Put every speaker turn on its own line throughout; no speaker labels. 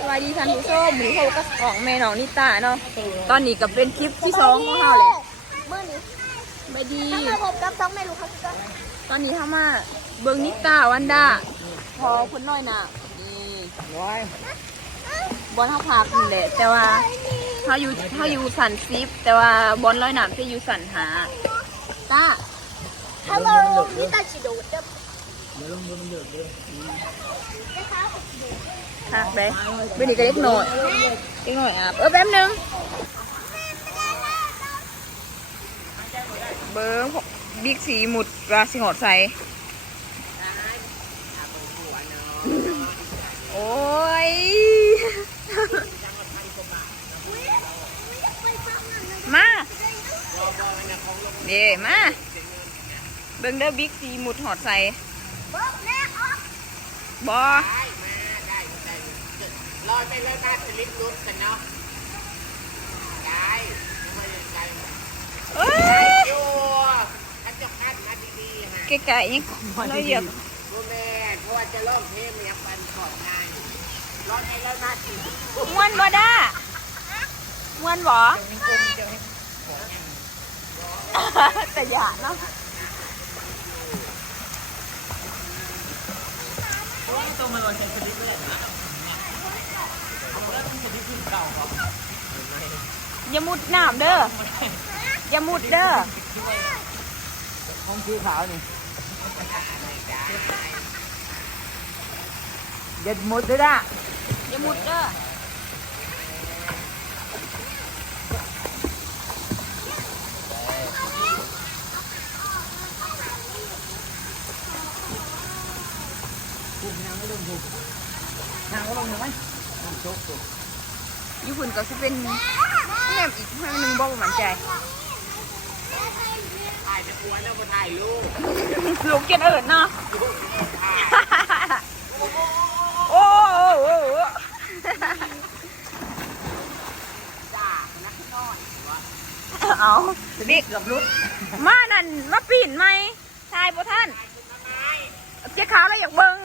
สวัสดีท่านผู้ชมหมูเขาก็ของแม่น้องนิตาเนาะ ตอนนี้ก็เป็นคลิปที่สองของเราแหละ
เมื่อนี้
ไม่ดี
ถ้ามาพบกับต้องไม่รู้ครับก็
ตอนนี้เข้ามาเบิงนิตาวันดาพอคุณน้อยน่ะนี่ร้อยบอลเขาพาคุณแหละแต่ว่าเขาอยู่เขาอยู่สันซิปแต่ว่าบอลร้อยหนามจะอยู่สันหาตา
ฮัลโหลนี่ตาชิโดด เด้อ
หักไปเป็นอีก็เล็กหน่อยเล็กหน่อยอะเออแป๊บนึงเบิ้งบิ๊กสีหมุดราสิหอดใสโอ้ยมาเดี๋ยมา เบิ้งเด้อบิ๊กสีหมุดหอดใส
บอกแม่ออก
บอ
รอไปแล้วหน้าสลิปรถกันเนาะได้ไม่ได้ใจ
เอ้ย
โย่ถ้าจะคัดมาดีๆฮะ
ไก่ๆยังเราเหยียบ
โมแม่เพราะว่าจะร้องเพลงยังปันขอบนายรอไปแล้วหน้าสลิป
ม้วนบ่ด้าม้วนบ่แต่อย่าเนาะ อย่ามุดน้ำเด้ออย่ามุดเด้อ
ห้องสีขาวนี่เด็ดหมดเลยนะ
อย่ามุดเด้อ
ทางก็ลงไหมน้ำโชกตัว
ญี่ปุ่นก็จะเป็นแนมอีกทางหนึ่งบ่ประมันใจ
ถ่ายจะกวนแล้วมาถ่ายรูป
ลูกเกนเอิญเนาะโอ้โห
จ้านักน้อย
เอาบิ๊กกับลุกมานั่นมาปีนไหมชายบ่ท่านเจ๊ขาวเราอยากเบิ่ง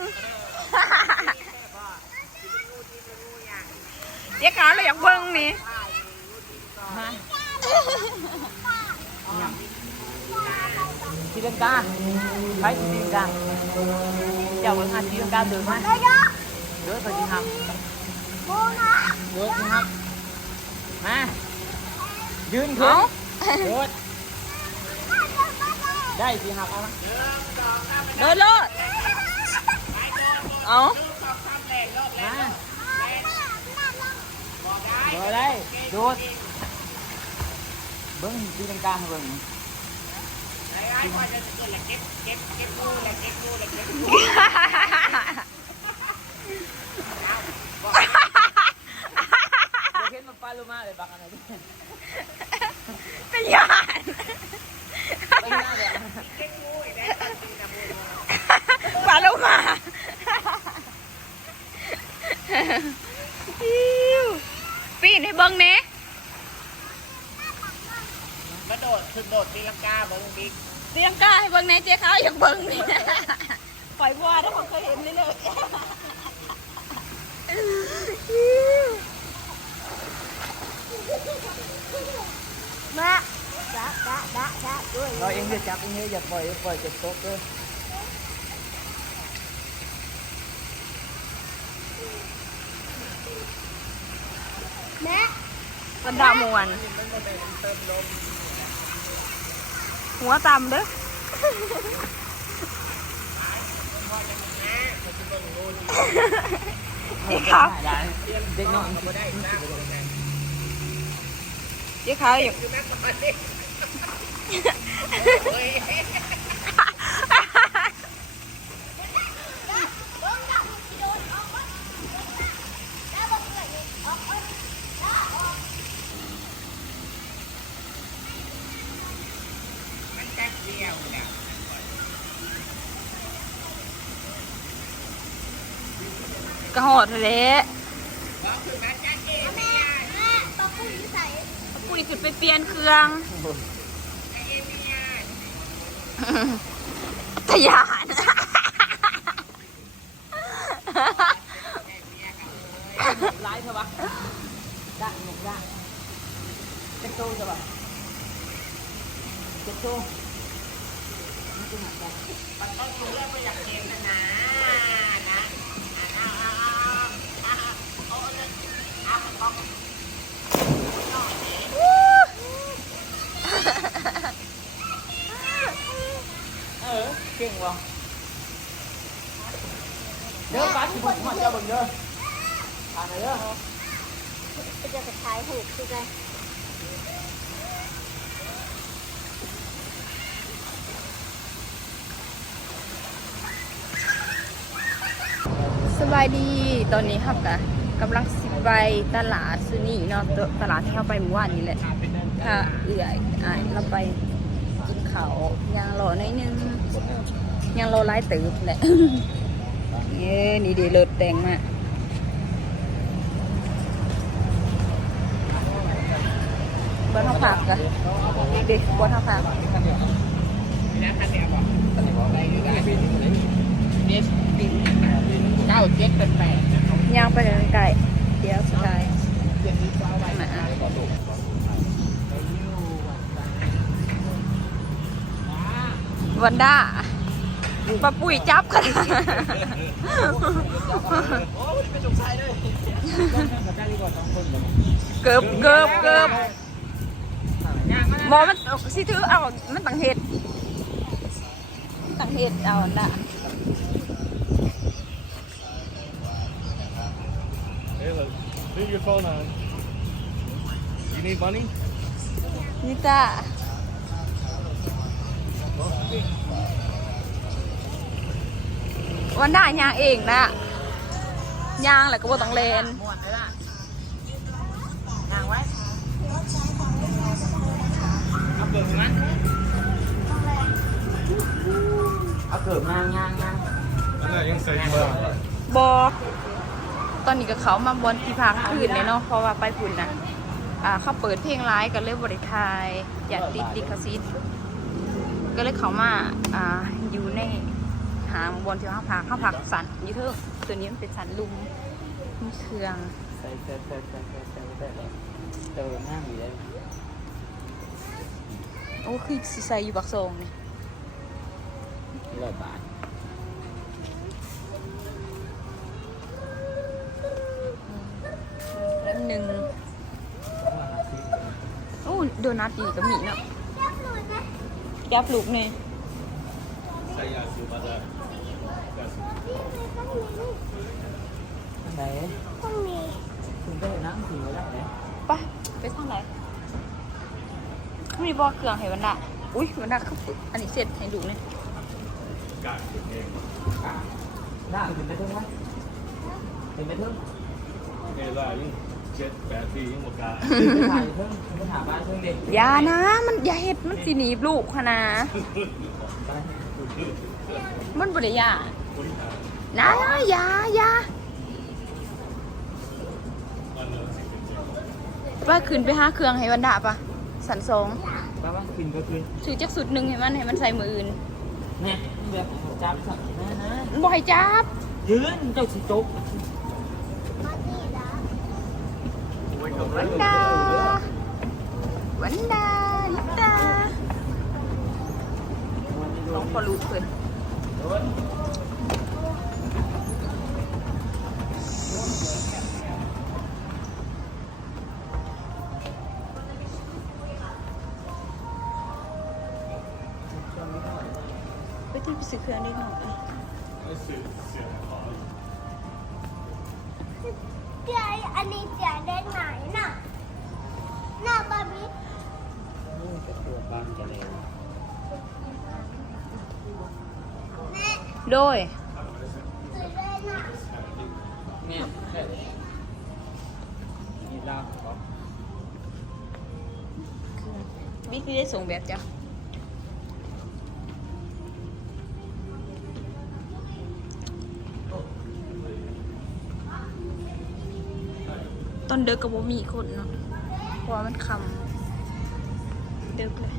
เจ๊ขาวเราอยากเบิ่งนี่
ทีลังกาใช้ทีลังกาเจ้าเป็นงานทีลังกาเดินไหม
ได้ยอ
เดินไปทีท
โบนะำ
เดินนะครับมายืนขึ้
เอา
นเดินได้ทีหักเอา
เดินโลดเอา
มา เดินได้โดดเบิ้งทีลังกาให้เบิ้งเห็นมันปลาลูมาเลยบักอะไร
เป็นยาน
ไปหน้าเลย
ปลาลงมา บิ่งเน่
กระโดดขึ้นโดดตีลังกาเบิ้งบิ๊ก
เตียงกล้าให้เบิ่งเน่เจ๊เขาอยากเบิ่งนี่ปล่อยวัวถ้าผมเคยเห็นนี่เลย
มาจ้าจ้าจ้าจ้าด้วย
เราเองจะจับเองอย่าปล่อยปล่อยจะตกเลย
บรรดามวน หัวต่ำเด้อเจ๊ขาว
เด็กน้อง
เจ๊ขาวอยาก
มันแค่เดียวเนี่ย
กระหอดเลย
บอกคือมันแค่เดียว
แม่แม่ปะปุ้ยใส่
ปุ๋ยขึ้นไปเปลี่ยนเครื่องทะยาน
ร้ายเถอะวะได้หนึ่งได้เจ็ดตู้ใช่ปะเจ็ดตู้นี่คือหนักใจมันต้องดูแลไม่อยากเห็นนะนะนะ เอาเอเออเก่งว่ะเด้อป้าที่ผมมาเจ้าเบิ่งเด้ออ่านหน่อยเด้อ
ก็จะไปขายหูกคือไง
สบายดีตอนนี้ครับกะ กำลังสิไปตลาดซูนี่เนาะตตลาดที่เราไปเมื่อวานนี้แหละถ้าเอื่อยอายเราไปกินเขายังรอหน่อยนึงยังรอไล่ตืบแหละเย้นี่ดีเลิศแดงมากบนท้องผักกะเด็กบนท้องผัก
เก้าเจ็ดเป็นแปดนะครับ
ย่างไปเลยไก่เดี๋ยวสุดท้ายวันด้าปะปุ๋ยจับกัน
เป็นจงชาด
เกือบเกือบเกือบหมอมันสิถือเอา มันต่างเหตุต่างเหตุเอาอันน่ะ
Hey, look, leave your phone on. You need money?
นี่จ้าวันด้ายางเองนะยางแหละก็บ่ต้องเลน
ม้วนเลยล่ะนางไว้เต
อนนี้ก็เขามาบนที่พักคืนเลยเนาะเพราะว่าไปพุ่นนะอ่าเขาเปิดเพลงไลฟ์กันเลยบริทายอย่าติดดิคซิตก็เลยเขามาอ่าอยู่ในหางบนที่ห้าพักห้าพักสันยู่เทิงตัวนี้มันเป็นสันลุมมีเครื่อง
ใส่ใส่ใส่ใส่ใส่ใส่ใส่เจอหน้าอยู่เลย
โอ้คือใส่อยู่บักโซงนี่
ร้อยบาท
แล้วหนึ่ง โอ้โดนัทดีก็มีเนาะแก้ปลูกนี่
Say yes, you about that. Yes.
ไหน
ต้องมี
คุณก็เห็นน้ำสีไว้ไหน
ไปไปทางไหนมีบอเครื่องให้วันดะอุ้ยวันดะขาฝึกอันนี้เสร็จให้ดูเนี่
Got it. Okay.
หน้าเป็นไปเท่าไหร่เป็นไป เท่า
Hey, look, you get bad feet. You look out.
ไปถ่ายเพิ่มไปถามบ้านเพิ่มเด็ก
อย่านะมันอย่าเห็ดมันสิหนีบลูกขนามันบ่ได้ย่านะอย่าอย่าว่าขึ้นไปหาเครื่องให้วันดะปะสันสอง
บ้าบ้ากินก็คือ
ถือจักสุดหนึ่งให้มันให้มันใส่มืออื่น
เนี่ยแบบจับสั่งนะนะ
มันบ่ให้จับ
ยืนเจ้าสิจก
มาที่ละ
วันดา วันดาลิตาต้องพอรู้เพิ่อนไปที่ไปซื้อเครื่องได้หน่อย
เจ๊อันนี้เจ๊ได้ไหนน่ะหน้าบาร์บี้
ตัวบางจะเลย
แม่
โดย
ซื้อได้น่ะ
เนี่ยนี่ลาบครับ
บิ๊กนี่ได้ส่งแบบจ้ะ ตอนเด็กกับโบมีคนเนาะเพราะว่ามันคำเด็กเลย